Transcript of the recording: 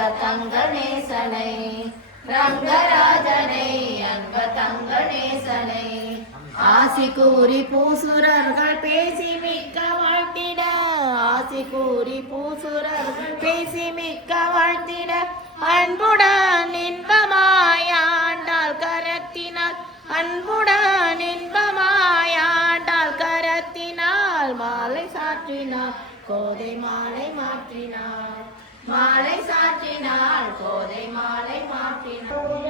அன்பதங்கணேசனை ரங்கராஜனை அன்பதங்கணேசனை ஆசி கூறி பூசுரர்கள் பேசி மிக்க வாழ்த்திட ஆசி கூறி பூசுரர்கள் பேசி மிக்க வாழ்த்திட அன்புடன் இன்பமாயாண்டால் கரத்தினால் அன்புடன் இன்பமாயாண்டால் கரத்தினால் மாலை சாற்றினார் கோதை மாலை மாற்றினார் மாலை சாற்றினாள் கோதை மாலை மாற்றினாள்